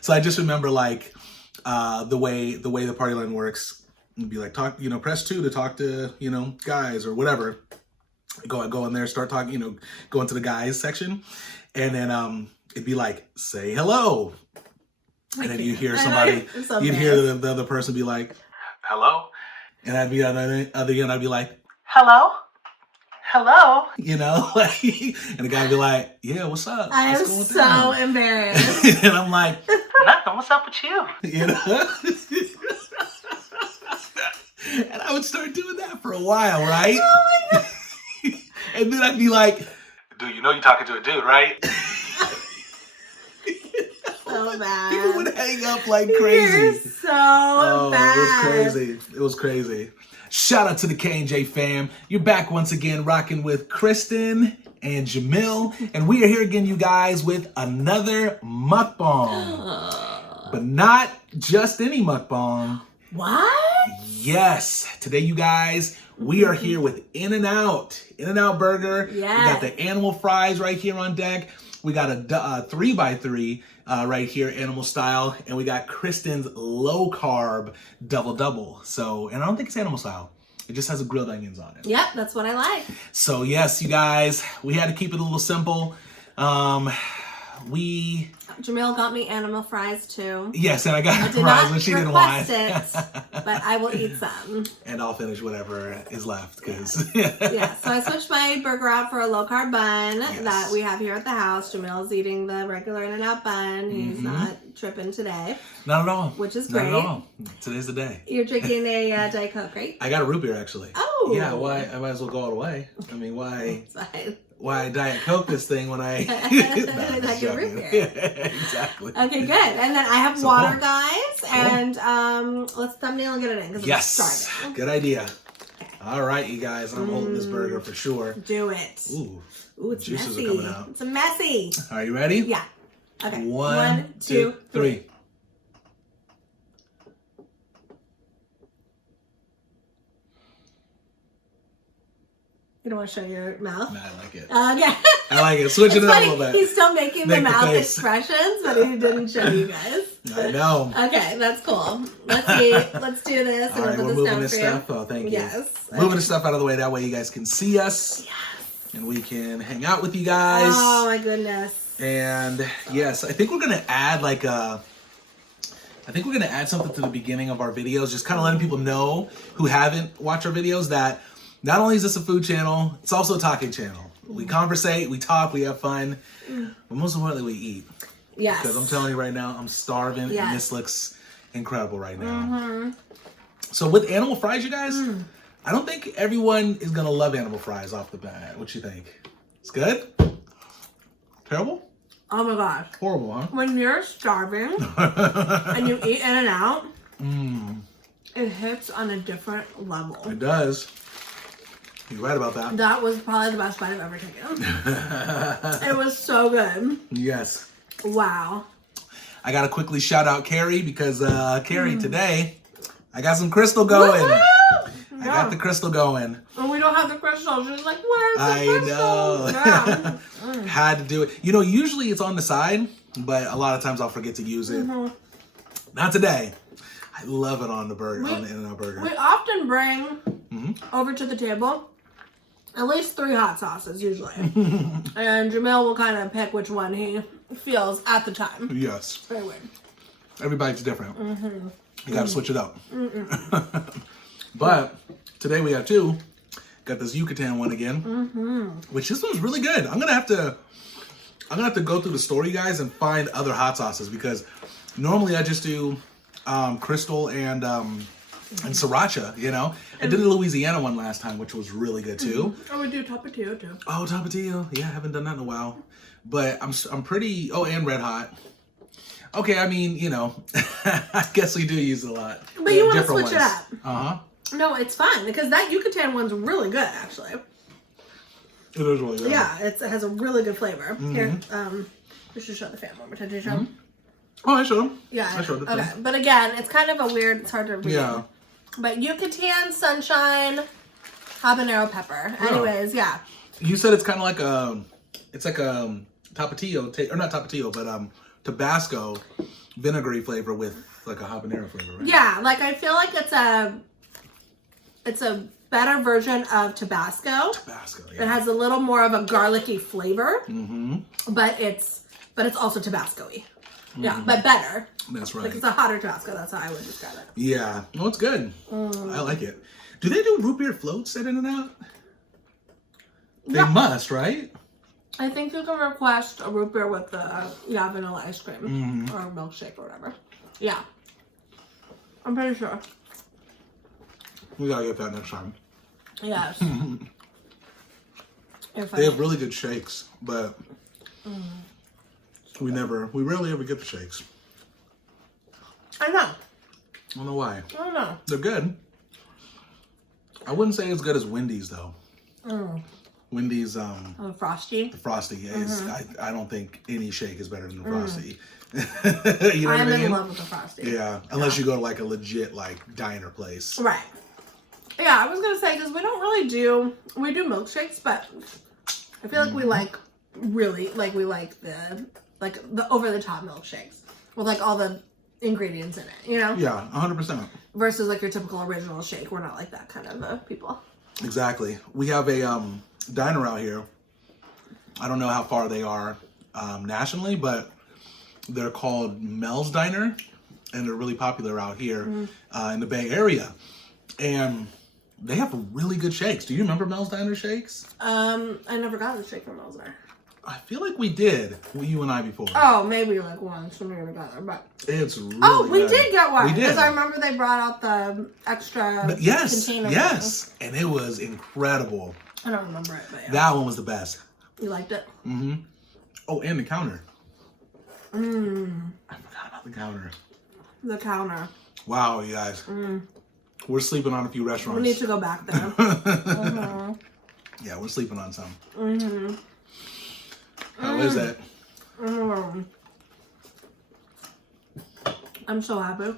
So I just remember like the way the party line works. It'd be like talk, press 2 to talk to, guys or whatever. Go in there, start talking, go into the guys section, and then it'd be like, say hello. And then you hear somebody, you'd hear the other person be like, hello. And I'd be on the other end, I'd be like, hello? Hello? Like, and the guy would be like, yeah, what's up? I am so embarrassed. And I'm like, nothing, what's up with you? And I would start doing that for a while, right? Oh my God. And then I'd be like, dude, you're talking to a dude, right? So bad. People would hang up like crazy. You're so bad. It was crazy. Shout out to the K&J fam. You're back once again rocking with Kristin and Jamil. And we are here again, you guys, with another mukbang. But not just any mukbang. What? Yes. Today, you guys, we are here with In N Out. In N Out Burger. Yes. We got the animal fries right here on deck. We got a 3x3 right here, animal style. And we got Kristin's low-carb double-double. So, and I don't think it's animal style. It just has grilled onions on it. Yep, that's what I like. So, yes, you guys, we had to keep it a little simple. Jamil got me animal fries too. Yes, and I got fries when she didn't want it, but I will eat some. And I'll finish whatever is left because yeah. So I switched my burger out for a low carb bun that we have here at the house. Jamil's eating the regular In N Out bun. He's not tripping today. Not at all. Which is great. Not at all. Today's the day. You're drinking a Diet Coke, right? I got a root beer actually. Oh. Yeah. Why? I might as well go all the way. I mean, why? It's fine. Why Diet Coke this thing when I... Like a root beer. Yeah, exactly. Okay, good. And then I have water, guys. And let's thumbnail and get it in. Yes. I'm starving. Good idea. Okay. All right, you guys. I'm holding this burger for sure. Do it. Ooh, it's juices messy. are coming out. It's messy. Are you ready? Yeah. Okay. 1, 2, 3. You don't want to show your mouth? Nah, I like it. Yeah. I like it. Switching it up a little bit. He's still making the mouth expressions, but he didn't show you guys. I know. Okay, that's cool. Let's see. Let's do this. All right, we're moving this stuff. Oh, thank you. Yes. Moving the stuff out of the way. That way you guys can see us. Yes. And we can hang out with you guys. Oh, my goodness. And yes, I think we're going to add something to the beginning of our videos. Just kind of letting people know who haven't watched our videos that not only is this a food channel, it's also a talking channel. We conversate, we talk, we have fun, but most importantly, we eat. Yes. Because I'm telling you right now, I'm starving, and this looks incredible right now. So with animal fries, you guys, I don't think everyone is going to love animal fries off the bat. What you think? It's good? Terrible? Oh my gosh. Horrible, huh? When you're starving and you eat In N Out, it hits on a different level. It does. You're right about that. That was probably the best bite I've ever taken. It was so good. Yes. Wow. I got to quickly shout out Carrie because Carrie, today, I got some crystal going. I got the crystal going. And we don't have the crystal. She's like, where's the crystal? I know. Yeah. Had to do it. Usually it's on the side, but a lot of times I'll forget to use it. Not today. I love it on the burger, on the In N Out burger. We often bring over to the table at least 3 hot sauces, usually. And Jamil will kind of pick which one he feels at the time. Yes. Very weird. Every bite's different. You got to switch it up. But today we have 2. Got this Yucatan one again, which this one's really good. I'm gonna have to go through the store, you guys, and find other hot sauces because normally I just do Crystal and Sriracha. I did the Louisiana one last time, which was really good too. Oh, we do Tapatio too. Oh, Tapatio. Yeah, I haven't done that in a while. But I'm pretty. Oh, and Red Hot. Okay, I mean, I guess we do use it a lot. But you want to switch it up. No, it's fine because that Yucatan one's really good, actually. It is really good. Yeah, it has a really good flavor. Here, you should show the fan one more time. Did you show them? Oh, I showed them. Yeah, I showed it. Okay, but again, it's kind of a weird. It's hard to read. Yeah. But Yucatan, Sunshine, Habanero Pepper. Anyways, yeah. You said it's kind of like it's like a Tapatio, or not Tapatio, but Tabasco vinegary flavor with like a habanero flavor, right? Yeah, like I feel like it's a better version of Tabasco. Tabasco, yeah. It has a little more of a garlicky flavor, Mm-hmm. but it's also Tabasco-y. Yeah, but better. That's right. Like it's a hotter Tabasco. That's how I would describe it. Yeah. No, it's good. I like it. Do they do root beer floats at In N Out? They must, right? I think you can request a root beer with the vanilla ice cream or milkshake or whatever. Yeah. I'm pretty sure. We gotta get that next time. Yes. They have really good shakes, but we rarely ever get the shakes. I know. I don't know why. I don't know. They're good. I wouldn't say as good as Wendy's though. Wendy's Oh, Frosty. the Frosty is I don't think any shake is better than the Frosty. You know what I I'm mean? in love with the Frosty. Yeah, unless you go to like a legit like diner place. Right. Yeah, I was gonna say because we don't really do milkshakes, but I feel like we like the over the top milkshakes with like all the ingredients in it, you know? Yeah, 100%. Versus like your typical original shake. We're not like that kind of people. Exactly. We have a diner out here. I don't know how far they are nationally, but they're called Mel's Diner, and they're really popular out here in the Bay Area. And they have really good shakes. Do you remember Mel's Diner shakes? I never got a shake from Mel's Diner. I feel like we did, you and I, before. Oh, maybe like once when we were together, but It's really we good. did get one. We did. Because I remember they brought out the extra container. Yes, and it was incredible. I don't remember it, but yeah. That one was the best. You liked it? Mm-hmm. Oh, and the counter. I forgot about the counter. The counter. Wow, you guys. We're sleeping on a few restaurants. We need to go back there. Yeah, we're sleeping on some. How is that? I'm so happy.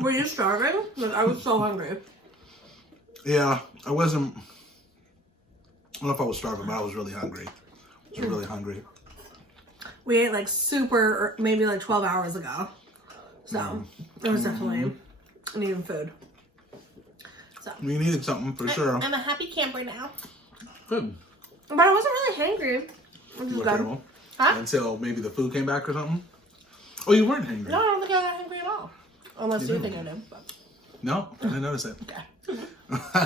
Were you starving? Like, I was so hungry. Yeah, I wasn't. I don't know if I was starving, but I was really hungry. I was really hungry. We ate like maybe like 12 hours ago. So, it was definitely needing food. So, We needed something for sure. I'm a happy camper now. Good. But I wasn't really hangry. Which is You were good. terrible. Huh? Until maybe the food came back or something. Oh, you weren't hungry? No, I don't think I got hungry at all. Unless you think I did. But. No, I didn't notice it. Okay.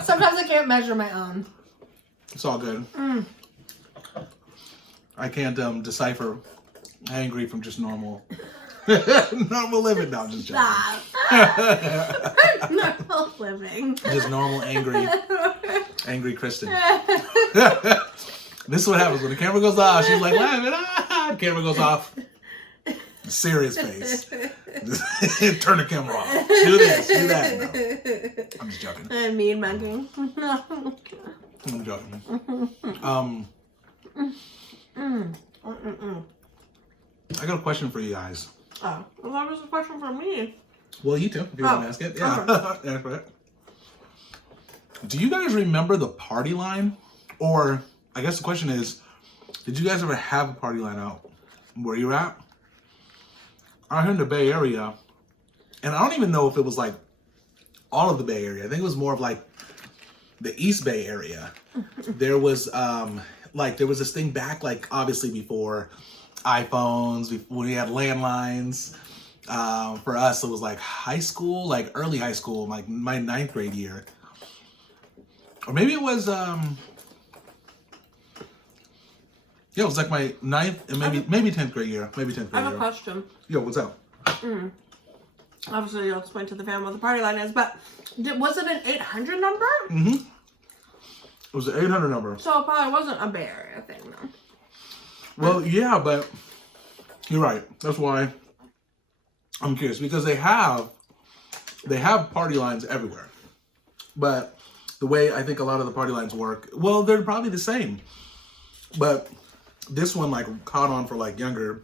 Sometimes I can't measure my own. It's all good. I can't decipher angry from just normal. Normal living. No, I'm just joking. Stop. Normal living. Just normal angry Kristin. This is what happens when the camera goes off. She's like laughing. The camera goes off. Serious face. Turn the camera off. Do this. Do that. No. I'm just joking. I'm mean mugging. I'm joking. I got a question for you guys. Oh, well, that was a question for me. Well, you too, if you want to ask it. Yeah. Ask for it. Do you guys remember the party line? Or, I guess the question is, did you guys ever have a party line out where you're at? Out here in the Bay Area, and I don't even know if it was like all of the Bay Area. I think it was more of like the East Bay Area. There was there was this thing back, like obviously before iPhones, when we had landlines. For us, it was like high school, like early high school, like my 9th grade year. Or maybe it was, yeah, it was like my 9th and maybe 10th grade year. Maybe 10th grade year. I have a question. Yo, what's up? Obviously, you'll explain to the family what the party line is, but was it an 800 number? Mm-hmm. It was an 800 number. So it probably wasn't a Bay Area thing, though. Well, yeah, but you're right. That's why I'm curious, because they have party lines everywhere. But the way I think a lot of the party lines work, well, they're probably the same. But this one like caught on for like younger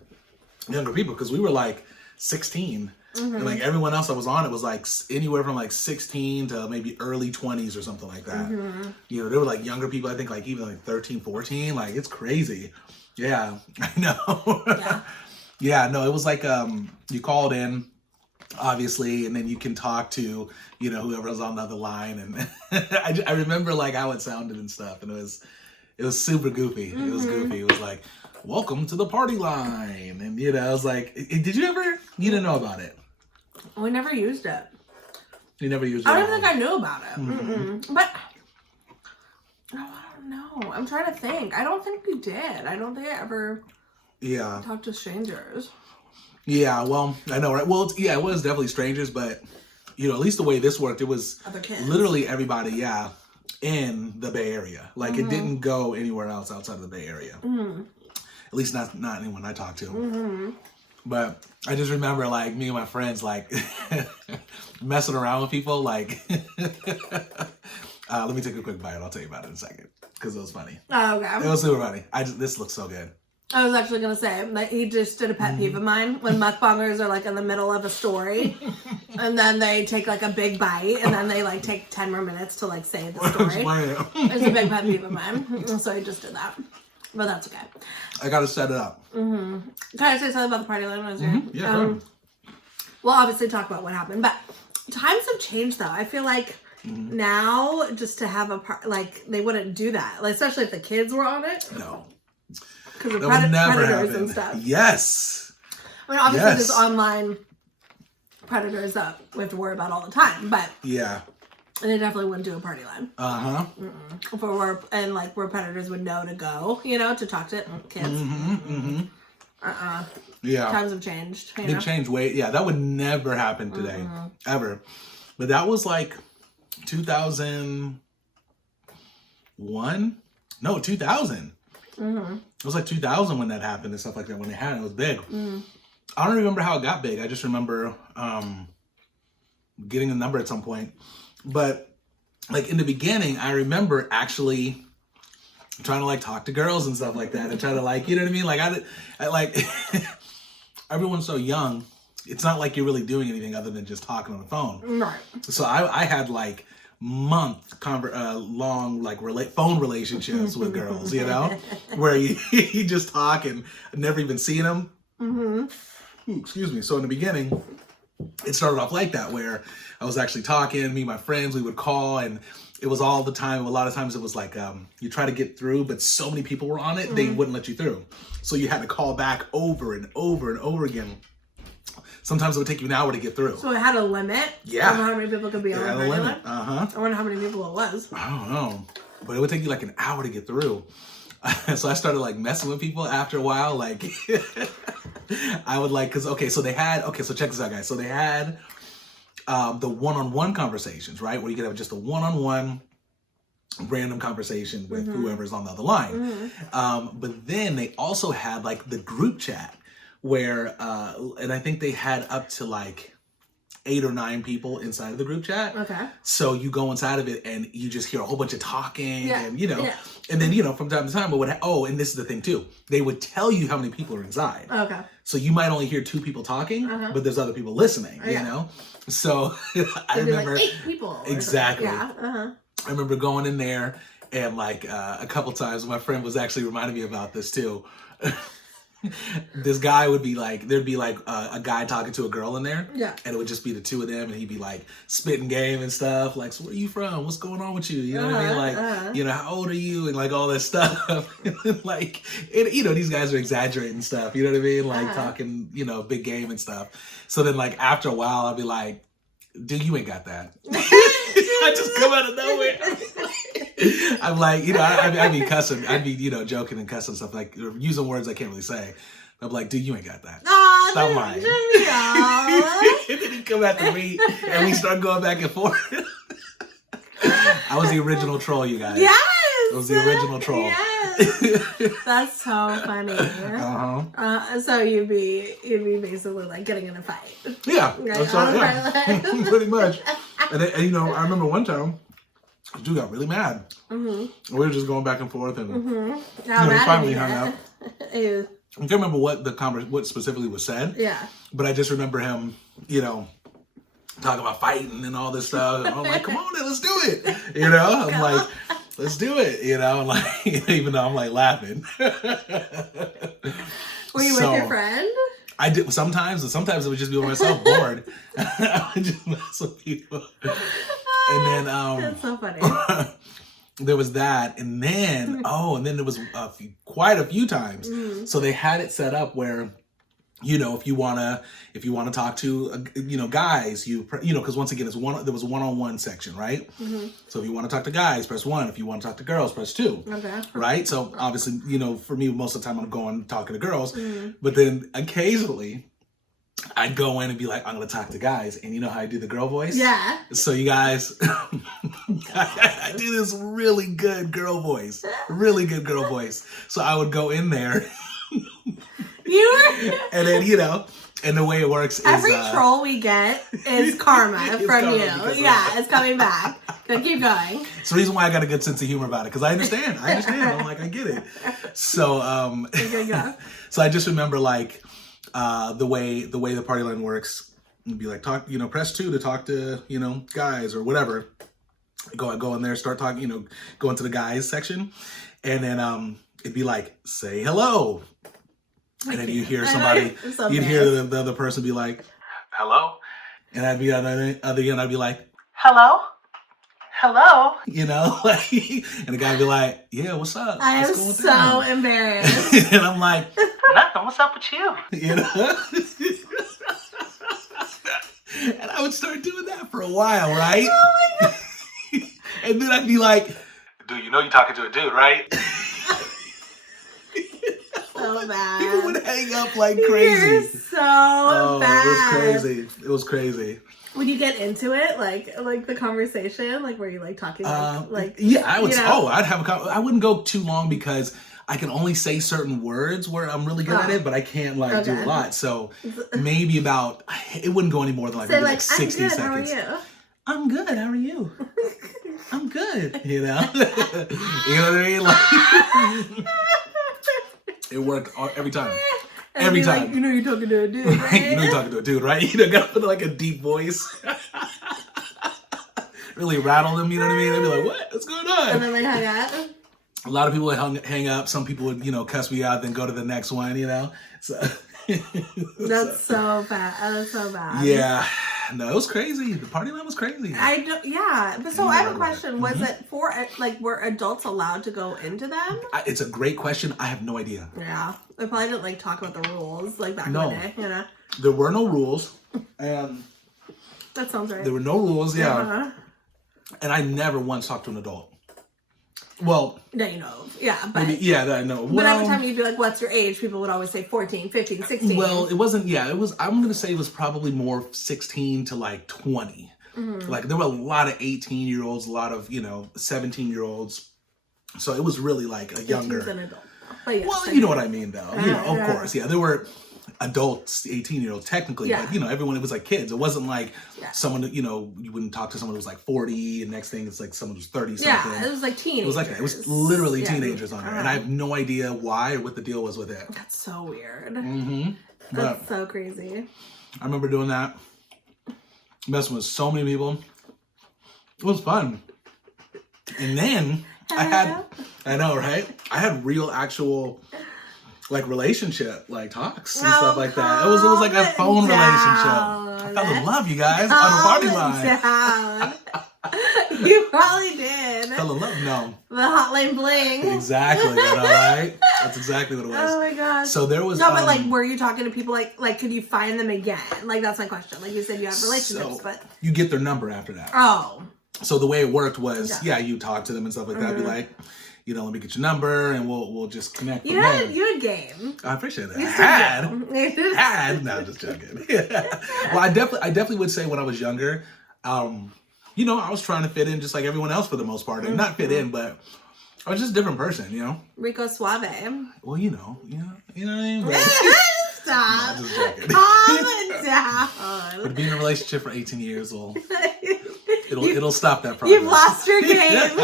people, because we were like 16. And like everyone else that was on it was like anywhere from like 16 to maybe early 20s or something like that. You know, they were like younger people, I think like even like 13, 14. Like it's crazy. Yeah, I know. Yeah. Yeah, no, it was like you called in, obviously, and then you can talk to, you know, whoever's on the other line, and I remember like how it sounded and stuff, and it was super goofy. It was goofy. It was like, welcome to the party line, and you know, I was like, did you ever? You didn't know about it. We never used it. You never used it. I don't think I knew about it. But oh, I don't know. I'm trying to think. I don't think we did. I don't think I ever talked to strangers. Yeah, well, I know, right? Well, it was definitely strangers, but you know, at least the way this worked, it was Other kids. literally everybody, in the Bay Area. Like it didn't go anywhere else outside of the Bay Area. At least not anyone I talked to. But I just remember like me and my friends like messing around with people. Like, let me take a quick bite. I'll tell you about it in a second because it was funny. Oh, okay. It was super funny. This looks so good. I was actually going to say, like, he just did a pet peeve of mine when mukbangers are, like, in the middle of a story, and then they take, like, a big bite, and then they, like, take 10 more minutes to, like, say the story. It's a big pet peeve of mine, so he just did that. But that's okay. I got to set it up. Can I say something about the party line when I was here? Yeah, We'll obviously talk about what happened, but times have changed, though. I feel like now, just to have a like, they wouldn't do that, like, especially if the kids were on it. No. Because of That would never predators happen. and stuff. Yes. I mean, obviously, there's online predators that we have to worry about all the time, but yeah, they definitely wouldn't do a party line. Where predators would know to go, you know, to talk to kids. Yeah. Times have changed. They've changed way. Yeah, that would never happen today, ever. But that was like 2001. No, 2000. It was like 2000 when that happened and stuff like that. When they had it, it was big. I don't remember how it got big. I just remember getting a number at some point. But like in the beginning, I remember actually trying to like talk to girls and stuff like that, and try to like, you know what I mean? Like I like everyone's so young. It's not like you're really doing anything other than just talking on the phone. Right. So I had like long like phone relationships with girls, you know, where you just talk and never even seen them. Ooh, excuse me. So in the beginning, it started off like that, where I was actually talking, me and my friends, we would call, and it was all the time. A lot of times it was like, you try to get through, but so many people were on it, they wouldn't let you through. So you had to call back over and over and over again. Sometimes it would take you an hour to get through. So it had a limit? Yeah. Of how many people could be on the party line? I wonder how many people it was. I don't know. But it would take you like an hour to get through. So I started like messing with people after a while. Like, I would like, so check this out, guys. So they had the one-on-one conversations, right? Where you could have just a one-on-one random conversation with whoever's on the other line. But then they also had like the group chat, where and I think they had up to like 8 or 9 people inside of the group chat. Okay. So you go inside of it and you just hear a whole bunch of talking and you know, and then, you know, from time to time, and this is the thing too, they would tell you how many people are inside. Okay. So you might only hear 2 people talking, but there's other people listening, you know? So I remember like 8 people. Exactly. Yeah. I remember going in there and like a couple times, my friend was actually reminding me about this too. This guy would be like, there'd be like a guy talking to a girl in there, and it would just be the 2 of them, and he'd be like spitting game and stuff, like, so where are you from? What's going on with you? You know what I mean? Like, you know, how old are you? And like all this stuff. Like, you know, these guys are exaggerating stuff. You know what I mean? Like talking, you know, big game and stuff. So then, like after a while, I'll be like, dude, you ain't got that. I just come out of nowhere. I'm like, you know, I'd be cussing. I'd be, you know, joking and cussing stuff, like using words I can't really say. I'm like, dude, you ain't got that. Stop lying. And then he'd come after me, and we start going back and forth. I was the original troll, you guys. Yes! I was the original troll. Yes! That's so funny. So you'd be basically like getting in a fight. Yeah. Right? Pretty much. And you know, I remember one time, this dude got really mad. We were just going back and forth, and you know, he finally hung up. I can't remember what specifically was said. Yeah. But I just remember him, you know, talking about fighting and all this stuff. And I'm like, come on, then, let's do it. You know, I'm like, let's do it. You know, like, even though I'm like laughing. Were you with your friend? I did sometimes, and sometimes it would just be with myself bored. I would just mess with people. And then That's so funny. there was that, and then and then there was quite a few times. So they had it set up where, you know, if you wanna talk to guys, because once again there was a one-on-one section, right? So if you want to talk to guys, press 1. If you want to talk to girls, press 2. Okay. Right? So obviously, for me, most of the time I'm going talking to girls, but then occasionally I'd go in and be like, I'm gonna talk to guys, and you know how I do the girl voice? Yeah. So you guys, I do this really good girl voice. So I would go in there. And then, and the way it works is... Every troll we get is karma from you. Yeah, it's coming back. So keep going. It's the reason why I got a good sense of humor about it, because I understand. I'm like, I get it. So, so I just remember, like, the way the party line works, it'd be like, press 2 to talk to, guys or whatever. Go in there, start talking, go into the guys section. And then it'd be like, say hello. And then you hear somebody, you'd hear the other person be like, hello. And I'd be on the other end, I'd be like, hello. And the guy would be like, yeah, what's up? I am so embarrassed. And I'm like, nothing, what's up with you? And I would start doing that for a while, right? Oh my God. And then I'd be like, dude, you're talking to a dude, right? So bad. People would hang up like crazy. You're so bad. It was crazy. Would you get into it, like the conversation, like were you like talking yeah, I would. I'd have I wouldn't go too long because I can only say certain words where I'm really good at it, but I can't do a lot. So maybe it wouldn't go any more than maybe like 60 seconds. How are you? I'm good. How are you? I'm good. You know what I mean? Like, it worked every time. Every time. Like, you're talking to a dude, right? You're talking to a dude, right? Gotta put like a deep voice. Really rattle them, you know what I mean? They'd be like, what's going on? And then they hung up. A lot of people would hang up. Some people would, cuss me out, then go to the next one, So That's so bad. That's so bad. Yeah. No, it was crazy. The party line was crazy. But so I have a question. Was it for, were adults allowed to go into them? It's a great question. I have no idea. Yeah. They probably didn't, talk about the rules, back in the day, There were no rules. And that sounds right. There were no rules, yeah. Uh-huh. And I never once talked to an adult. Well, that you know, yeah, but maybe, yeah, that I know. But every time you'd be like, "What's your age?" people would always say 14, 15, 16. Well, it wasn't. Yeah, it was. I'm gonna say it was probably more 16 to 20. Mm-hmm. Like there were a lot of 18-year-olds, a lot of 17-year-olds. So it was really a younger. An adult. But yes, well, you know what I mean, though. Of course, yeah. There were adults, 18-year-olds technically, but everyone, it was like kids. It wasn't like someone you wouldn't talk to someone who was 40 and next thing it's like someone who's 30 something. Yeah, it was like teenagers. It was like that. It was literally teenagers on there, and I have no idea why or what the deal was with it. That's so weird. Mm-hmm. That's so crazy. I remember doing that, messing with so many people. It was fun. And then I know, right? I had real actual relationship talks and stuff like that. It was like a phone relationship. I fell in love, you guys, on the party line. You probably did. Fell in love? No. The hotline bling. Exactly. Right? That's exactly what it was. Oh my gosh. So there was no, but were you talking to people could you find them again? That's my question. You said you have relationships, but you get their number after that. Oh. So the way it worked was, you talk to them and stuff like that. Be like, let me get your number and we'll just connect. You had game. I appreciate that. Had. No, I'm just joking. Well, I definitely would say when I was younger, I was trying to fit in just like everyone else for the most part, and not fit in, but I was just a different person, Rico Suave. Well, you know what I mean. But, stop. No, just joking. Calm down. But being in a relationship for 18 years it'll stop that progress. You've lost your game.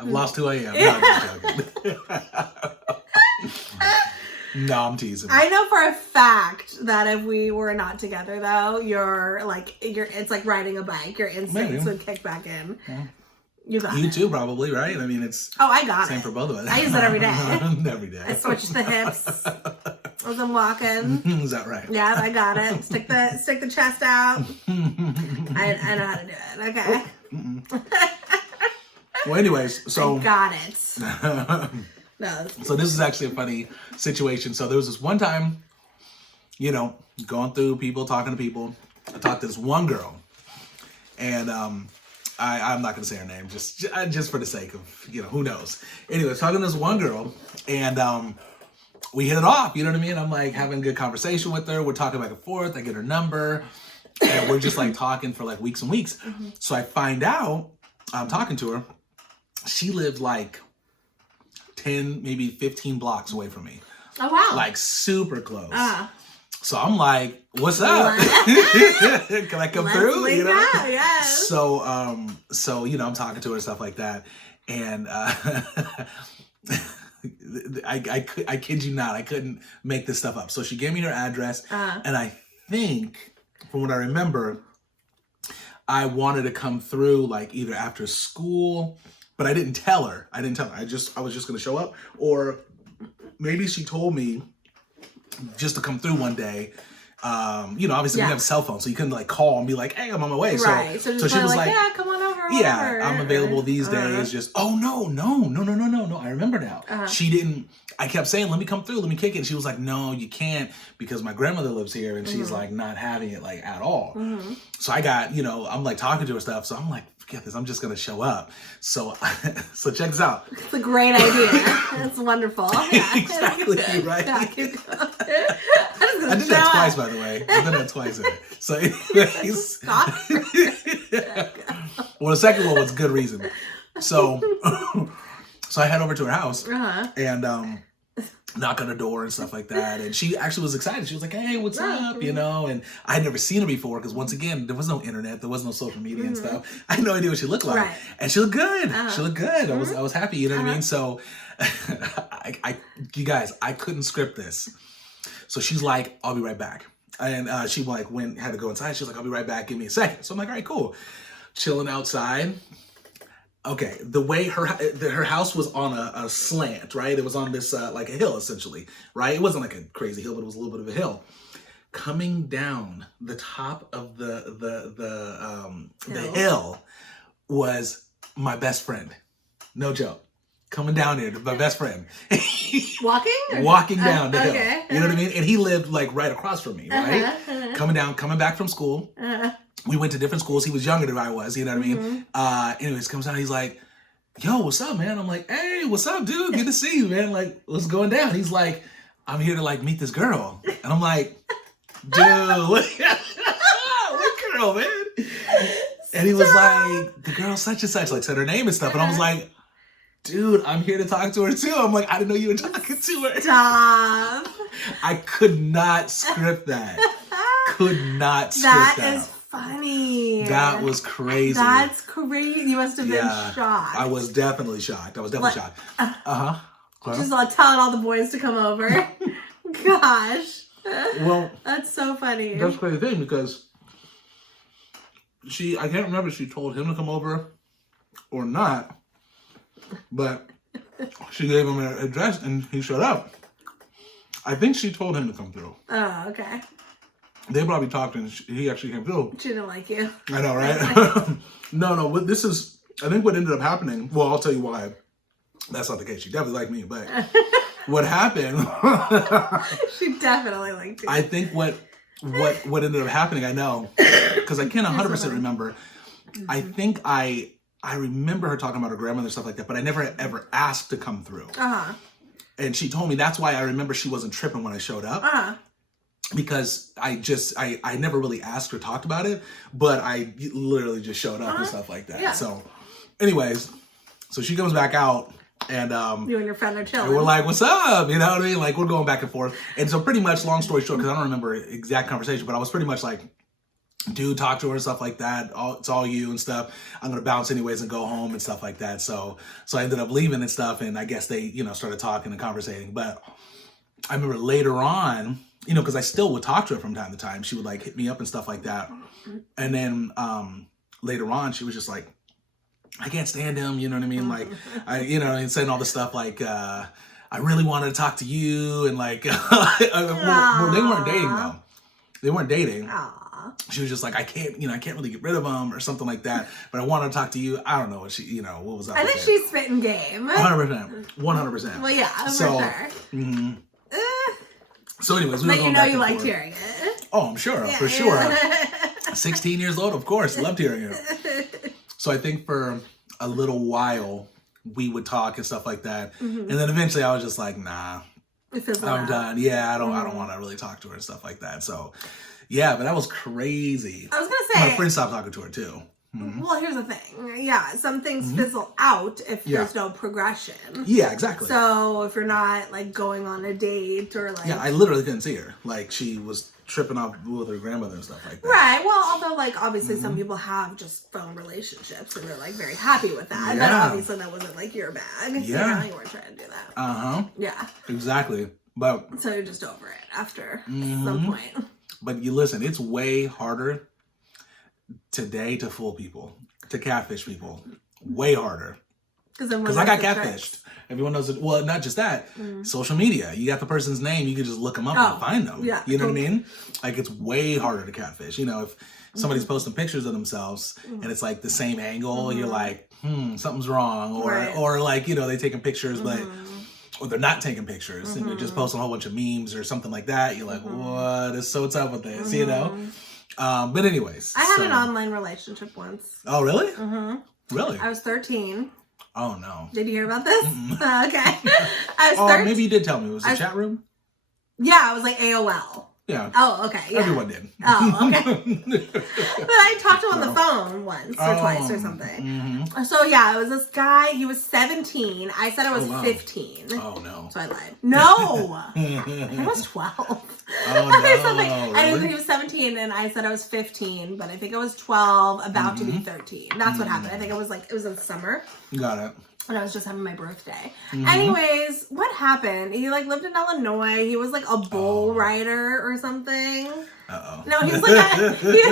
I've lost who I am. No, I'm just joking. No, I'm teasing. I know for a fact that if we were not together, though, it's like riding a bike. Your instincts would kick back in. Yeah. You too, probably, right? I mean, it's I got same for both of us. I use it every day. Every day. I switch the hips. as I'm walking. Is that right? Yeah, I got it. Stick the chest out. I know how to do it. Okay. Well, anyways, so I got it. No. So this is actually a funny situation. So there was this one time, you know, going through people, talking to people. I talked to this one girl, and I'm not gonna say her name, just for the sake of, you know, who knows. Anyway, talking to this one girl, and we hit it off. You know what I mean? I'm like having a good conversation with her. We're talking back and forth. I get her number, and we're just like talking for like weeks and weeks. So I find out I'm talking to her. She lived like 10, maybe 15 blocks away from me. Oh, wow. Like super close. So I'm like, what's up? Can I come through? You know? Yes. So, you know, I'm talking to her and stuff like that. And I kid you not, I couldn't make this stuff up. So she gave me her address. And I think, from what I remember, I wanted to come through like either after school, but I didn't tell her. I was just going to show up, or maybe she told me just to come through one day. You know, obviously we have cell phones, so you couldn't like call and be like, "Hey, I'm on my way." Right. So she was like, "Yeah, come on over." Yeah, I'm available these days. Just, oh no. I remember now. She didn't. I kept saying, "Let me come through. Let me kick it." And she was like, "No, you can't, because my grandmother lives here, and she's like not having it like at all." So I got, you know, I'm like talking to her stuff. So I'm like, forget this. I'm just gonna show up. So check this out. It's a great idea. It's wonderful. Yeah. Exactly right. I did that twice, by the way. I did that twice. So anyways. Well, the second one was good reason. So I head over to her house and knock on her door and stuff like that. And she actually was excited. She was like, "Hey, what's up?" You know, and I had never seen her before, because once again, there was no internet, there was no social media and stuff. I had no idea what she looked like. And she looked good. She looked good. I was happy, you know what I mean? So you guys, I couldn't script this. So she's like, "I'll be right back." And she like had to go inside. She was like, "I'll be right back. Give me a second." So I'm like, "All right, cool." Chilling outside. Okay, the way her house was on a slant, right? It was on this like a hill, essentially, right? It wasn't like a crazy hill, but it was a little bit of a hill. Coming down the top of the hill was my best friend. No joke. Coming down here, my best friend. Walking down the hill. You know what I mean? And he lived like right across from me, right? Coming back from school. We went to different schools. He was younger than I was, you know what I mean? Anyways, comes out, he's like, "Yo, what's up, man?" I'm like, "Hey, what's up, dude? Good to see you, man. Like, what's going down?" He's like, "I'm here to like meet this girl." And I'm like, "Dude, what girl, man?" And he was like, "The girl such and such," like said her name and stuff. And I was like, "Dude, I'm here to talk to her too." I'm like, "I didn't know you were talking to her." Stop. I could not script that. That is funny. That was crazy. That's crazy. You must have been shocked. I was definitely shocked. shocked. Just like telling all the boys to come over. Gosh. Well, that's so funny. That's the crazy thing, because I can't remember if she told him to come over or not, but she gave him an address and he showed up. I think she told him to come through. Oh, okay. They probably talked and he actually came through. She didn't like you. I know, right? No, this is, I think what ended up happening, well, I'll tell you why. That's not the case. She definitely liked me, but what happened... She definitely liked you. I think what ended up happening, I know, because I can't 100% remember. I think I remember her talking about her grandmother and stuff like that, but I never ever asked to come through. And she told me that's why I remember she wasn't tripping when I showed up. Because I never really asked or talked about it, but I literally just showed up and stuff like that. Yeah. So anyways, so she comes back out and you and your friend are chilling. And we're like, "What's up?" You know what I mean? Like, we're going back and forth. And so pretty much, long story short, because I don't remember exact conversation, but I was pretty much like, "Dude, talk to her," and stuff like that. It's all you and stuff. I'm going to bounce anyways and go home and stuff like that. So I ended up leaving and stuff. And I guess they, you know, started talking and conversating. But I remember later on, you know, because I still would talk to her from time to time. She would like hit me up and stuff like that. And then later on, she was just like, "I can't stand him," you know what I mean? Like, and saying all the stuff like, I really wanted to talk to you, and like, well, they weren't dating though. They weren't dating. Aww. She was just like, I can't really get rid of him or something like that. But I want to talk to you. I don't know what she, what was up. I think she's spitting game. 100%. 100%. Well, yeah, for sure. Mm-hmm. So anyways, but you liked hearing it. Oh, I'm sure, for sure. 16 years old, of course, loved hearing it. So I think for a little while, we would talk and stuff like that. And then eventually I was just like, nah, I'm done. Yeah, I don't want to really talk to her and stuff like that. So yeah, but that was crazy. I was going to say. My friend stopped talking to her too. Well, here's the thing. Yeah, some things fizzle out if there's no progression. Yeah, exactly. So if you're not like going on a date or like. Yeah, I literally couldn't see her. Like she was tripping off with her grandmother and stuff like that. Right. Well, although like obviously some people have just phone relationships and they're like very happy with that. Yeah. But obviously that wasn't like your bag. Yeah. You weren't trying to do that. Yeah. Exactly. But so you're just over it after some point. But you listen, it's way harder today to fool people, to catfish people. Way harder. Because I got catfished. Everyone knows it. Well, not just that. Social media. You got the person's name. You can just look them up and find them. Yeah. You know what I mean? Like, it's way harder to catfish. If somebody's posting pictures of themselves and it's like the same angle, you're like, something's wrong. Or like, they taking pictures, but or they're not taking pictures and they're just posting a whole bunch of memes or something like that. You're like, what's up with this? But anyways. I had an online relationship once. Oh, really? Really? I was 13. Oh, no. Did you hear about this? Okay. I was 13. Maybe you did tell me. Was it a chat room? Yeah, it was like AOL. Yeah. Oh, okay. Yeah. Everyone did. Oh, okay. But I talked to him on the phone once or twice or something. So yeah, it was this guy. He was 17. I said I was 15. Oh, no. So I lied. No! I was 12. Oh, no. I knew he was 17 and I said I was 15, but I think I was 12, about to be 13. That's what happened. I think it was in the summer. Got it. And I was just having my birthday. Anyways, what happened? He like lived in Illinois. He was like a bull rider or something. Uh-oh. No, he was like he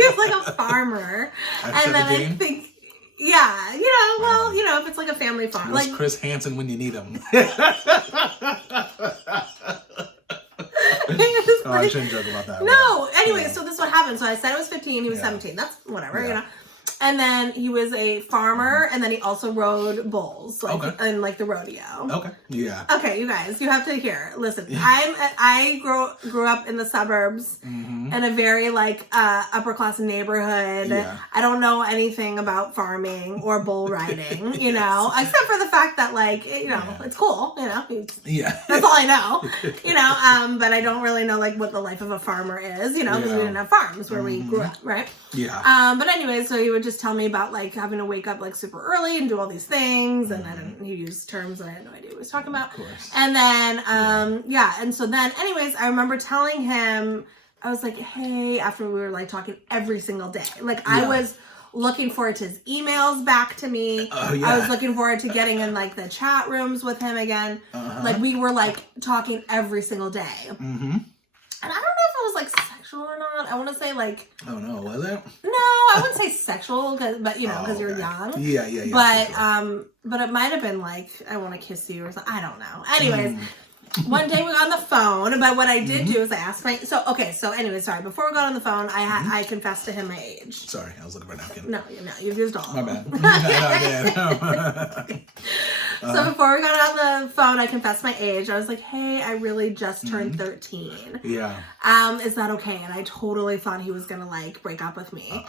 was like a farmer. And then I think if it's like a family farm. Like Chris Hansen when you need him. I shouldn't joke about that. No, anyway, so this is what happened. So I said I was 15, he was 17. That's whatever, And then he was a farmer, and then he also rode bulls, in like the rodeo. Okay. Yeah. Okay, you guys, you have to hear. Listen, I grew up in the suburbs in a very like upper class neighborhood. Yeah. I don't know anything about farming or bull riding, except for the fact that like it's cool, Yeah. That's all I know, but I don't really know like what the life of a farmer is, because we didn't have farms where we grew up, right? Yeah. But anyway, so he would just tell me about like having to wake up like super early and do all these things, and he used terms that I had no idea what he was talking about. Of course. And then and so then anyways, I remember telling him, I was like, hey, after we were like talking every single day, like I was looking forward to his emails back to me. I was looking forward to getting in like the chat rooms with him again. Like we were like talking every single day. And I don't know if it was like sexual or not. I want to say like. Oh no, was it? No, I wouldn't say sexual, because you're young. Yeah. But it might have been like, I want to kiss you or something. I don't know. Anyways, one day we got on the phone. But what I did do is I asked so anyways, sorry. Before we got on the phone, I confessed to him my age. Sorry, I was looking for a napkin. No, you've used all. My bad. So before we got on the phone, I confessed my age. I was like, hey, I really just turned 13. Yeah. Is that okay? And I totally thought he was going to like break up with me.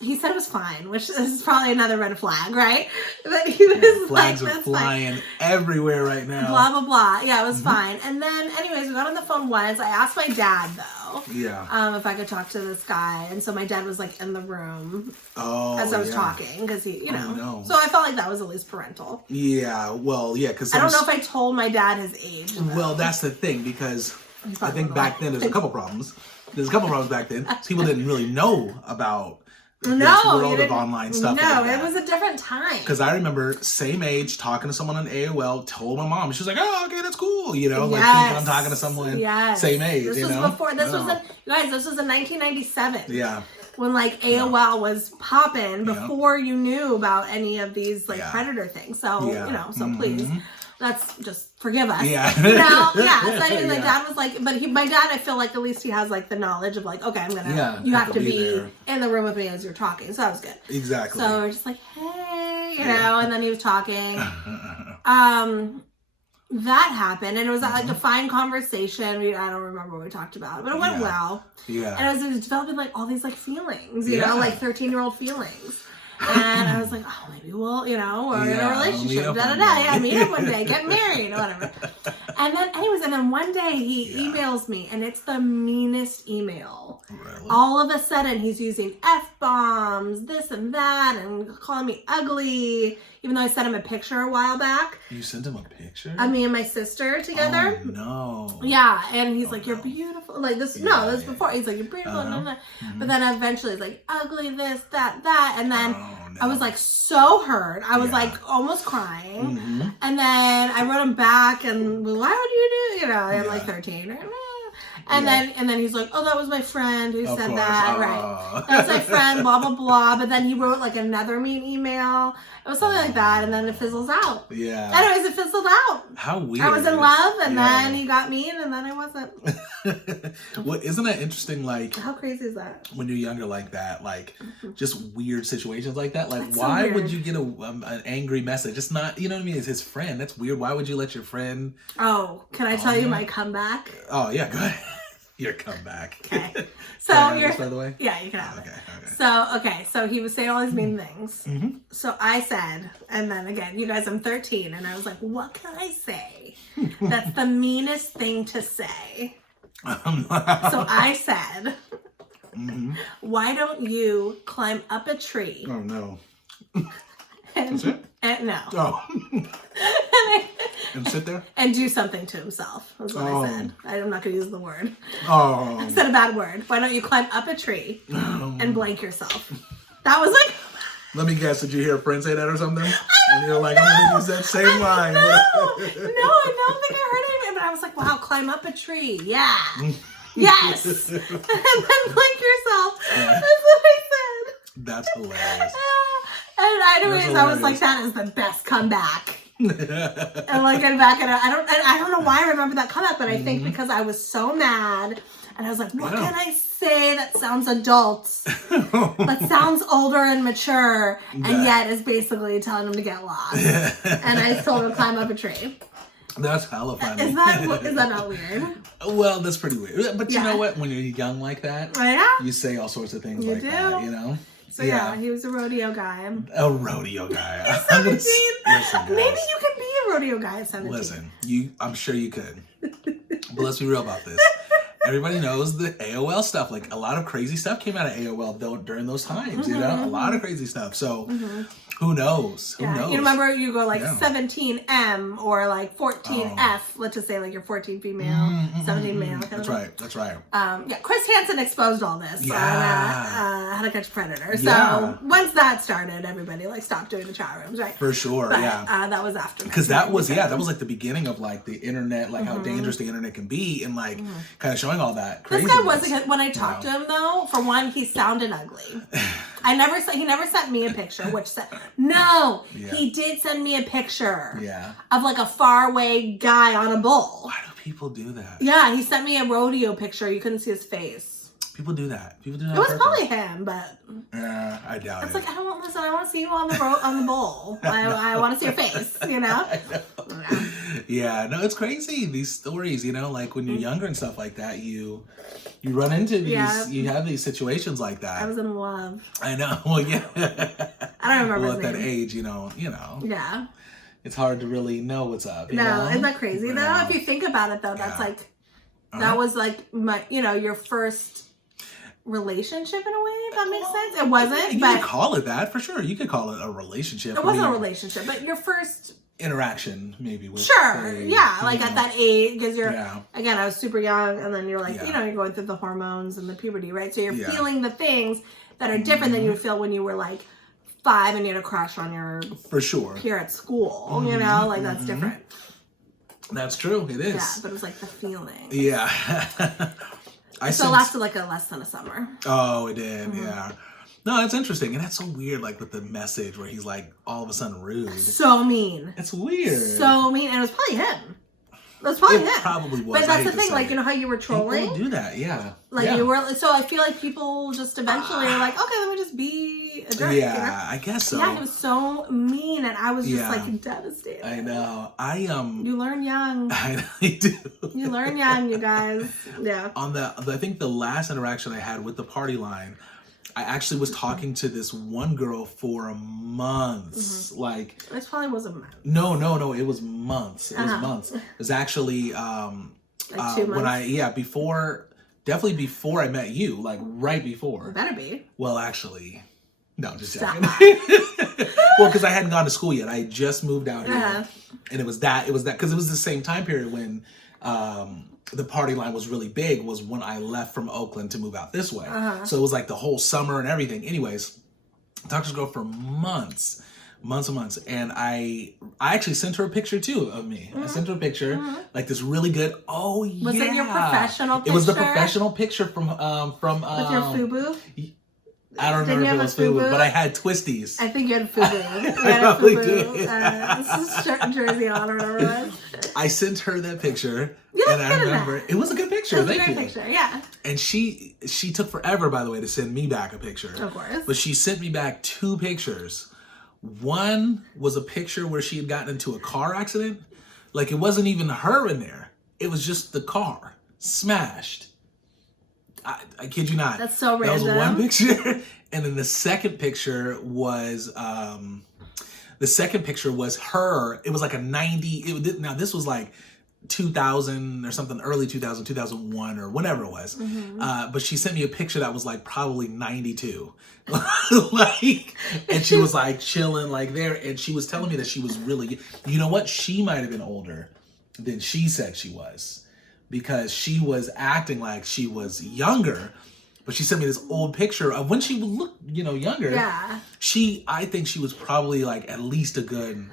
He said it was fine, which is probably another red flag, right? But he was flags are flying everywhere right now. Blah, blah, blah. Yeah, it was fine. And then, anyways, we got on the phone once. I asked my dad, though. Yeah. If I could talk to this guy. And so my dad was, like, in the room as I was talking. Because he, No. So I felt like that was at least parental. Yeah, well, yeah. Because I don't know if I told my dad his age. Well, that's the thing. Because I think back then there's a couple problems. There's a couple problems back then. People didn't really know about world of online stuff. No, it was a different time. Because I remember same age talking to someone on AOL, told my mom, she was like, "Oh, okay, that's cool," like thinking I'm talking to someone same age. This was before. This was this was in 1997. Yeah. When like AOL was popping before you knew about any of these like predator things. So so please. let's just forgive us. Yeah. You know? Yeah. So, and my dad was like, but my dad, I feel like at least he has like the knowledge of like, okay, I'm gonna, you have to be in the room with me as you're talking. So that was good. Exactly. So we're just like, hey, you know, and then he was talking. That happened, and it was like a fine conversation. I don't remember what we talked about, but it went well. Yeah. And it was developing like all these like feelings, you know, like 13-year-old feelings. And I was like, oh, maybe we'll, you know, we're in a relationship, yeah, meet up one day, get married, or whatever. And then, anyways, and then one day he emails me, and it's the meanest email. Really? All of a sudden, he's using F-bombs, this and that, and calling me ugly, even though I sent him a picture a while back. You sent him a picture? Of me and my sister together. Oh, no. Yeah, and he's like, you're beautiful. Like, this, this was before. He's like, you're beautiful. But then eventually, he's like, ugly, this, that. And then I was like so hurt. I was like almost crying. And then I wrote him back and, well, why would you do, you know, I'm like 13. And then he's like, oh, that was my friend who said that. Right. That was my friend, blah, blah, blah. But then he wrote like another mean email. It was something like that. And then it fizzles out. Yeah. Anyways, it fizzled out. How weird. I was in love, and then he got mean, and then I wasn't. Well, isn't that interesting? Like, how crazy is that? When you're younger like that, like, just weird situations like that. Like, That's why so would you get an angry message? It's not, you know what I mean? It's his friend. That's weird. Why would you let your friend? Oh, can I tell you my comeback? Oh, yeah, go ahead. Your comeback. Okay. So you're, by the way? Yeah, you can have it. So he was saying all these mean things. So I said, and then again, you guys, I'm 13, and I was like, what can I say that's the meanest thing to say? So I said, why don't you climb up a tree? Oh, no. That's it? No. Oh. And sit there? And do something to himself, was what I said. I'm not going to use the word. Oh. I said a bad word. Why don't you climb up a tree and blank yourself? That was like... Let me guess, did you hear a friend say that or something? And you're like, I'm going to use that same line. No, I don't think I heard anything. But I was like, wow, climb up a tree. Yeah. Yes. And then blank yourself. That's what I said. That's hilarious. And anyways, I was like, that is the best comeback. And looking back at it, I don't know why I remember that comeback, but I think because I was so mad, and I was like, what can I say that sounds adult, but sounds older and mature, and yet is basically telling him to get lost. And I told him to climb up a tree. That's hella funny. Is that not weird? Well, that's pretty weird. But you know what? When you're young like that, you say all sorts of things that, you know? So yeah, he was a rodeo guy. A rodeo guy. 17. Listen, guys, maybe you could be a rodeo guy at 17. Listen, I'm sure you could. But let's be real about this. Everybody knows the AOL stuff. Like, a lot of crazy stuff came out of AOL during those times, you know? A lot of crazy stuff. So, who knows? Who knows? You remember you go like 17M or like 14F. Let's just say like you're 14 female, 17 male. That's right. That's right. Chris Hansen exposed all this on How to Catch a Predator. So once that started, everybody like stopped doing the chat rooms, right? For sure. But, that was after. Because that was like the beginning of like the internet, like how dangerous the internet can be, and like kind of showing all that craziness. This guy wasn't, when I talked to him though, for one, he sounded ugly. He never sent me a picture, which said, he did send me a picture of like a faraway guy on a bull. Why do people do that? Yeah, he sent me a rodeo picture. You couldn't see his face. People do that. It was probably him, but I doubt it. It's like, I want to see you on the bull. I want to see your face, you know? Yeah, no, it's crazy, these stories, you know, like when you're younger and stuff like that, you run into these, you have these situations like that. I was in love. I know. Well, yeah. I don't remember. Well, at that age, you know. Yeah. It's hard to really know what's up. You know? Isn't that crazy though? If you think about it though, that's like, that was like my, your first relationship in a way, if that makes sense. It wasn't, but you could call it that for sure. You could call it a relationship. It wasn't a relationship, but your first interaction, maybe with like at that age, because you're again, I was super young, and then you're like, you're going through the hormones and the puberty, right? So you're feeling the things that are different than you would feel when you were like 5 and you had a crush on your peer at school. You know, like that's different. That's true. It is. Yeah, but it was like the feeling. Yeah. It lasted like less than a summer. Oh, it did. Yeah. No, that's interesting. And that's so weird, like with the message where he's like all of a sudden rude. So mean. It's weird. So mean. And it was probably him. That's probably it him. Probably was. But that's the thing, like, you know how you were trolling? People do that, yeah. Like, you were, so I feel like people just eventually are like, okay, let me just be a jerk. Yeah, you know? I guess so. Yeah, he was so mean, and I was just, like, devastated. I know. You learn young. I do. You learn young, you guys. Yeah. On I think the last interaction I had with the party line, I actually was talking to this one girl for months. Like, this probably was a month. No, it was months. It was months. It was actually like 2 months. Definitely before I met you, like right before. It better be. Well, actually, no, just joking. Well, because I hadn't gone to school yet. I had just moved out here, and it was that because it was the same time period when the party line was really big, was when I left from Oakland to move out this way. So it was like the whole summer and everything. Anyways, I talked to this girl for months and months. And I actually sent her a picture too of me. I sent her a picture, like this really good, was it your professional picture? It was the professional picture from with your FUBU? I don't remember if it was FUBU, but I had twisties. I think you had FUBU. You I probably did. This is Jersey on or whatever it was. I sent her that picture, and I remember it was a good picture. It was a great picture, yeah. And she took forever, by the way, to send me back a picture. Of course. But she sent me back 2 pictures. One was a picture where she had gotten into a car accident. Like, it wasn't even her in there. It was just the car smashed. I kid you not. That's so random. That was one picture. And then the second picture was her. It was like a 90. Now this was like 2000 or something, early 2000, 2001 or whatever it was. But she sent me a picture that was like probably 92. Like, and she was like chilling like there. And she was telling me that she was really, you know what? She might have been older than she said she was, because she was acting like she was younger, but she sent me this old picture of when she looked, younger. Yeah. I think she was probably like at least a good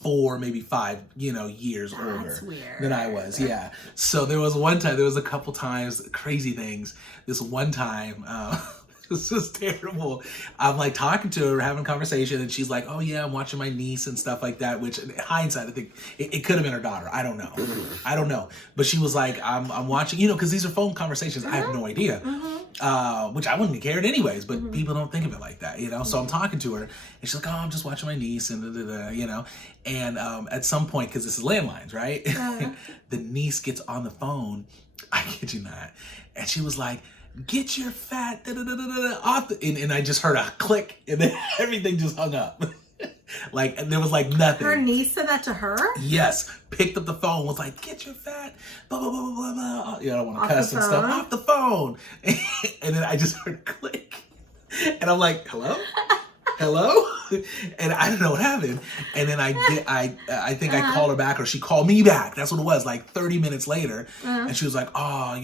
4, maybe 5, years older than I was. Yeah. So there was a couple times, crazy things. This one time, this is terrible. I'm like talking to her, having a conversation, and she's like, "Oh yeah, I'm watching my niece and stuff like that." Which, in hindsight, I think it could have been her daughter. I don't know. But she was like, "I'm watching," because these are phone conversations. I have no idea. Which I wouldn't have cared anyways. But people don't think of it like that, So I'm talking to her, and she's like, "Oh, I'm just watching my niece," and And at some point, because this is landlines, right? The niece gets on the phone. I kid you not, and she was like, "Get your fat off the," and I just heard a click, and then everything just hung up. Like, and there was like nothing. Her niece said that to her? Yes. Picked up the phone, was like, "Get your fat, blah, blah, blah, blah, blah." I don't want to cuss and stuff. Off the phone. And then I just heard a click. And I'm like, hello? And I don't know what happened. And then I think I called her back, or she called me back. That's what it was, like 30 minutes later. And she was like, "Oh,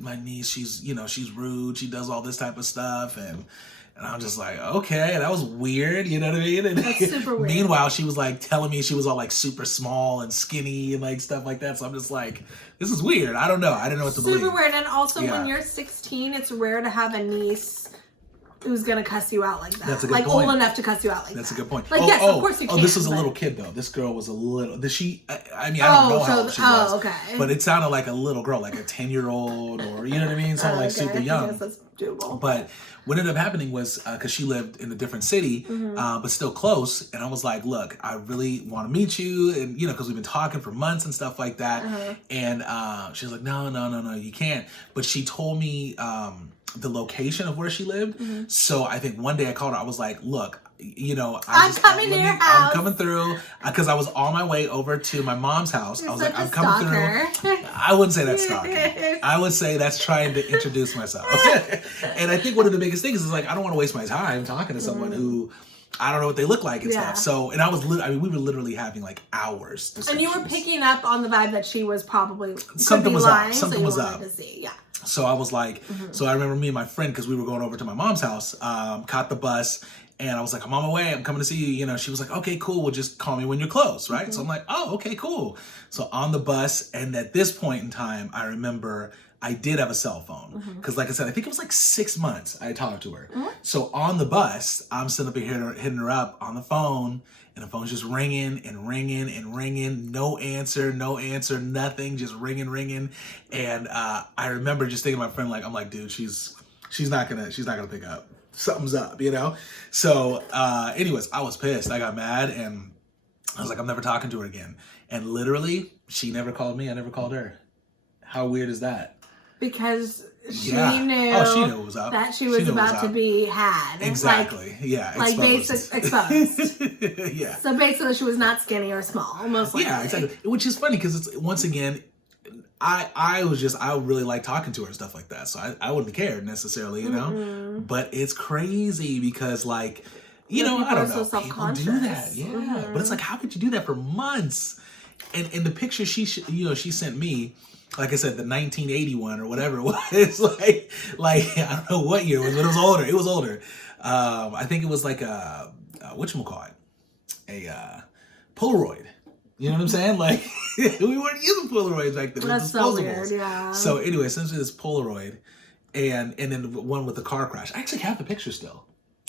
my niece, she's rude. She does all this type of stuff." And I'm just like, okay, that was weird. You know what I mean? And that's super weird. Meanwhile, she was like telling me she was all like super small and skinny and like stuff like that. So I'm just like, this is weird. I don't know. I don't know what to believe. Super weird. And also when you're 16, it's rare to have a niece who's gonna cuss you out like that. That's a good point. Old enough to cuss you out like that. That's a good point. Like, yes, of course you can. This was a little kid though. This girl was a little. I don't know how old she was. Okay. But it sounded like a little girl, like a 10-year-old, or you know what I mean, something like super young. I guess that's doable. But what ended up happening was because she lived in a different city, but still close, and I was like, "Look, I really want to meet you," and because we've been talking for months and stuff like that. And she was like, "No, you can't." But she told me the location of where she lived. So I think one day I called her. I was like, "Look, I'm coming to your house. I'm coming through," because I was on my way over to my mom's house. I was like, "I'm coming through." I wouldn't say that's stalking. I would say that's trying to introduce myself. And I think one of the biggest things is like, I don't want to waste my time talking to someone who I don't know what they look like and stuff. So, and we were literally having like hours. And you were picking up on the vibe that she was probably something was lying, up. Something was up. To see. Yeah. So I was like, so I remember me and my friend, because we were going over to my mom's house, caught the bus, and I was like, "I'm on my way. I'm coming to see you." She was like, "Okay, cool. Well, just call me when you're close, right?" So I'm like, "Oh, okay, cool." So on the bus, and at this point in time, I remember I did have a cell phone. Because like I said, I think it was like 6 months I talked to her. So on the bus, I'm sitting up here hitting her up on the phone, and the phone's just ringing and ringing and ringing. No answer, nothing, just ringing. And I remember just thinking to my friend, like, I'm like, dude, she's not gonna pick up. Something's up, you know? So anyways, I was pissed. I got mad, and I was like, I'm never talking to her again. And literally, she never called me, I never called her. How weird is that? Because she Yeah. knew, Oh, she knew it was up. that she was about to be had. Exactly. Yeah. Like basic exposed. Yeah. So basically, she was not skinny or small, most likely. Yeah, exactly. Which is funny because it's, once again, I really like talking to her and stuff like that. So I wouldn't care necessarily, you know. But it's crazy because, like, you know, I don't know, so people do that. Yeah. But it's like, how could you do that for months? And the picture she sent me, like I said, the 1981 or whatever it was, like I don't know what year it was, but it was older. It was older. I think it was like a whatchamacallit, a Polaroid. You know what I'm saying? Like, we weren't using Polaroids back then. That's so weird, yeah. So anyway, essentially this Polaroid, and then the one with the car crash. I actually have the picture still.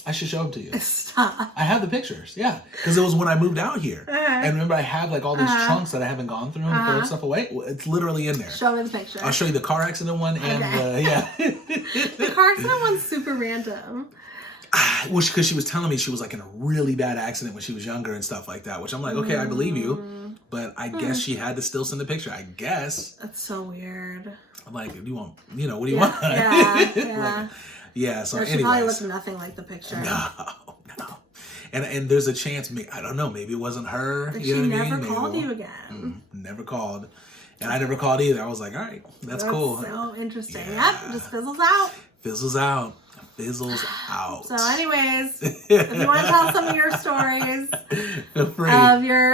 I should show them to you. Stop. I have the pictures, yeah. Because it was when I moved out here. And remember, I have like all these chunks that I haven't gone through and thrown stuff away. Well, it's literally in there. Show me the picture. I'll show you the car accident one and yeah. The car accident one's super random. Which, because she was telling me she was like in a really bad accident when she was younger and stuff like that. Which I'm like, okay, I believe you. But I guess she had to still send the picture. I guess. That's so weird. I'm like, you want, you know, what do you want? Yeah, like, yeah, so she probably looked nothing like the picture. No. And there's a chance, I don't know, maybe it wasn't her. But you know what I mean? never called you again. Never called. And I never called either. I was like, all right, that's cool. So interesting. Yeah. Yep, just fizzles out. Fizzles out. Fizzles out. So anyways, if you want to tell some of your stories Feel free. of your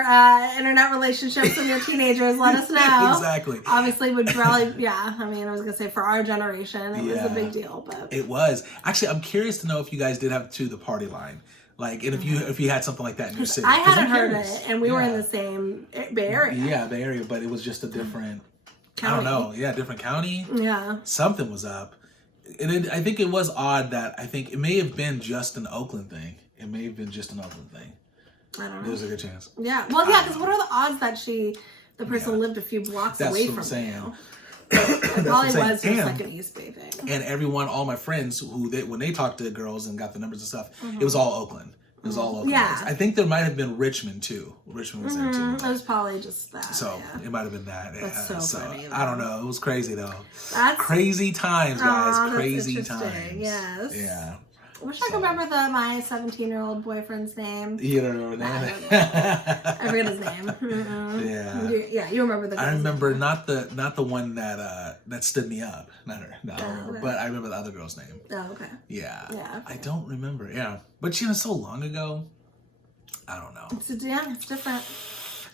internet relationships with your teenagers, let us know. Exactly. Obviously, would probably, yeah, I mean, I was going to say for our generation, it was a big deal. But it was. Actually, I'm curious to know if you guys did have the party line. Like, and if you had something like that in your city. I hadn't heard it, and we were in the same Bay Area. Yeah, Bay Area, but it was just a different county. I don't know. Yeah, different county. Yeah. Something was up. And I think it was odd that I think it may have been just an Oakland thing. It may have been just an Oakland thing. I don't know. There's a good chance. Yeah. Well, yeah, because what are the odds that the person lived a few blocks away from you? It probably was just like an East Bay thing. And all my friends when they talked to girls and got the numbers and stuff, it was all Oakland. It was all Oakland. Yeah. I think there might have been Richmond too. Richmond was there too. It was probably just that. So it might have been that. That's so funny. I don't know. It was crazy though. That's crazy times, guys. Crazy times. Yes. Yeah. I wish I could remember my 17-year-old boyfriend's name. You don't remember that? I forget his name. Yeah. Yeah, you remember the girl's I remember name. not the one that stood me up. Not her. No, okay. but I remember the other girl's name. Oh, okay. Yeah. Yeah. I don't remember. Yeah. But so long ago. I don't know. It's different.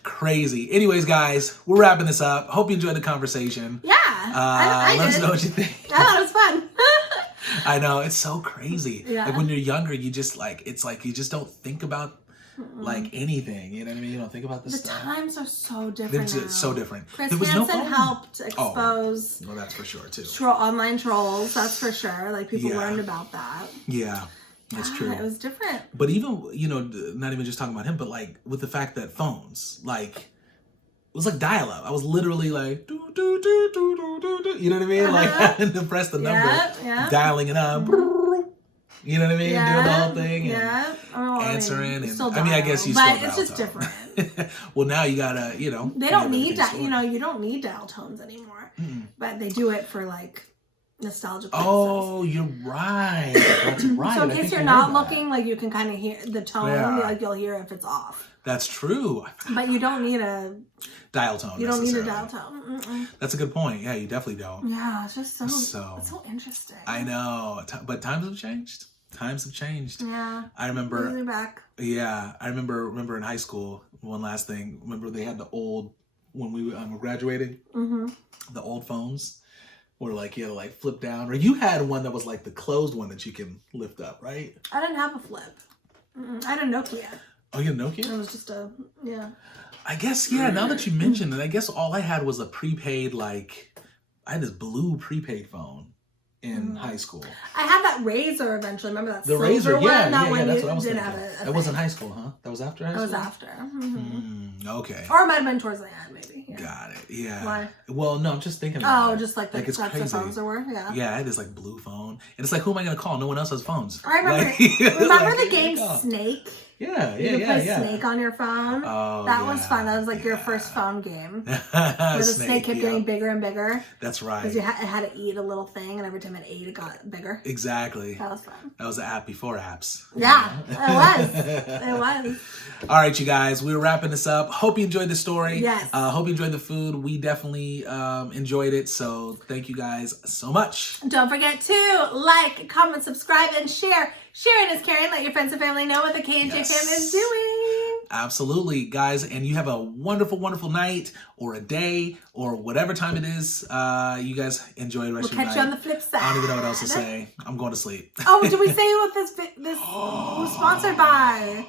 Crazy. Anyways, guys, we're wrapping this up. Hope you enjoyed the conversation. Yeah. I let did. us know what you think. I thought it was fun. I know, it's so crazy. Yeah. Like when you're younger, you just it's like you just don't think about like anything. You know what I mean? You don't think about this stuff. The times are so different now. So different. Chris there was Hansen no phone. helped expose well, that's for sure too. Online trolls, that's for sure. Like people learned about that. Yeah. That's true. It was different. But even, not even just talking about him, but like with the fact that phones, like, it was like dial-up. I was literally like, do, do, do, do, do, do, do. You know what I mean? Like having to press the number, dialing it up. You know what I mean? Doing the whole thing and answering. I guess you still dial. But it's just different. Well, now you gotta, They don't need that. You don't need dial tones anymore. But they do it for like nostalgic purposes. Oh, you're right. That's right. So in case you're not looking, like you can kind of hear the tone. Yeah. Like you'll hear if it's off. That's true. But you don't need a dial tone. You don't need a dial tone. That's a good point. Yeah, you definitely don't. Yeah, it's just it's so interesting. I know, but times have changed. Times have changed. Yeah. I remember. Really back. Yeah, I remember in high school. One last thing. Remember they had the old when we were graduating. The old phones. Or like you had to like flip down, or you had one that was like the closed one that you can lift up, right? I didn't have a flip. I had a Nokia. Oh, you had a Nokia? It was just I guess now that you mentioned it, I guess all I had was a prepaid like I had this blue prepaid phone in high school. I had that Razor eventually. Remember that The Razor, one? yeah, Not yeah, when that's you what I was didn't thinking. have it. That wasn't high school, huh? That was after high school? It was after. Okay. Or it might have been towards the end, maybe. Yeah. Got it. Yeah. Why? Well, no, I'm just thinking about it. Just like the, it's that's crazy. the phones there were? Yeah. Yeah, I had this like blue phone. And it's like, who am I going to call? No one else has phones. I remember. Like, Remember like, the game Snake? Yeah, You could play Snake on your phone. Oh, that was fun. That was like your first phone game. Where the snake kept getting bigger and bigger. That's right. Because it had to eat a little thing, and every time it ate, it got bigger. Exactly. That was fun. That was the app before apps. Yeah, it was. It was. All right, you guys, we're wrapping this up. Hope you enjoyed the story. Yes. Hope you enjoyed the food. We definitely enjoyed it. So thank you guys so much. Don't forget to like, comment, subscribe, and share. Sharing is caring. Let your friends and family know what the K&J family is doing. Absolutely, guys. And you have a wonderful, wonderful night or a day or whatever time it is. You guys enjoy the rest of your night. We'll catch you on the flip side. I don't even know what else to say. I'm going to sleep. Oh, did we say what this was sponsored by?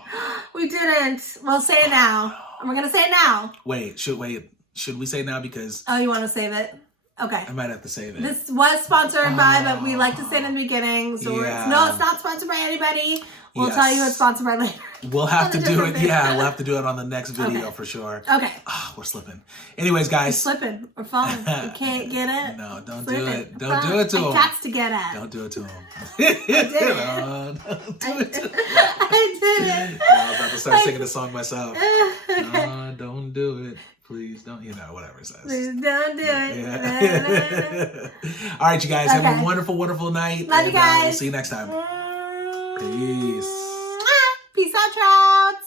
We didn't. We'll say it now. And we're going to say it now. Wait. Should we say it now? Because... Oh, you want to save it? Okay. I might have to save it. This was sponsored by, but we like to say it in the beginning. So no, it's not sponsored by anybody. We'll tell you it's sponsored by later. We'll have to do it. Yeah, we'll have to do it on the next video for sure. Okay. Oh, we're slipping. Anyways, guys. We're slipping. We're falling. You can't get it. No, don't do it. Don't do it to him. I got to get it. Don't do it to him. I did it. Don't do it to him. I did it. I was about to start singing the song myself. No, don't do it. Please don't, whatever it says. Please don't do it. Yeah. All right, you guys. Have a wonderful, wonderful night. Love you guys. We'll see you next time. Peace. Peace out, trouts.